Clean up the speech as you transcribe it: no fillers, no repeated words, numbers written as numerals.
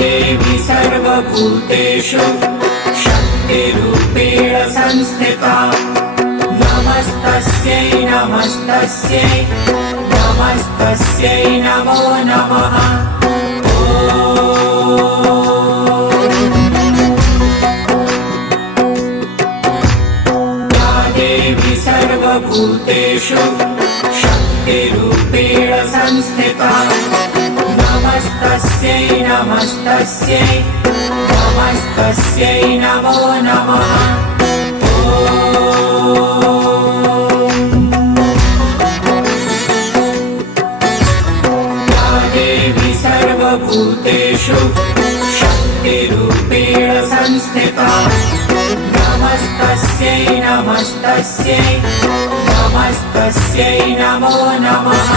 देवी सर्वभूतेषु शक्तिरूपेण संस्थिता नमस्तस्यै नमस्तस्यै नमस्तस्यै नमो नमः। या देवी सर्वभूतेषु शक्तिरूपेण संस्थिता नमस्तस्यै नमस्तस्यै नमस्तस्यै नमो नमः। या देवी सर्वभूतेषु शक्तिरूपेण संस्थिता नमस्तस्यै नमस्तस्यै नमस्तस्यै नमो नमः।